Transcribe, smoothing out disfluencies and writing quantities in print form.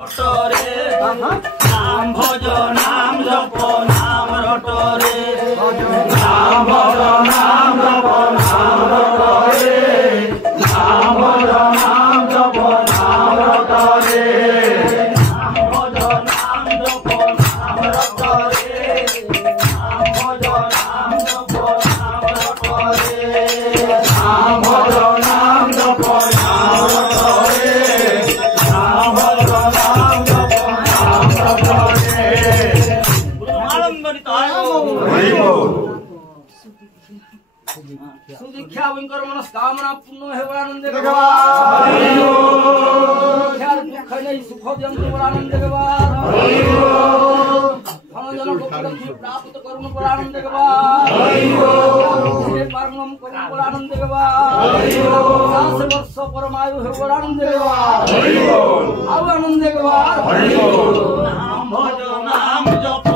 नाम भज नाम जप नाम रटरे नाम भज नाम जप नाम रटरे नाम भज नाम जप नाम रटरे नाम भज नाम जप नाम रटरे नाम भज नाम जप नाम रटरे नाम भज नाम जप नाम रटरे नाम भज नाम जप नाम रटरे सुदीक्षा विंकर मनस्कामना पूर्ण हेवानंद दुख नहीं सुख दियंतु आनंद धन प्राप्त करुण आनंद पारंगम करुण आनंद वर्ष परमायु आनंद आनंद नाम भज नाम जप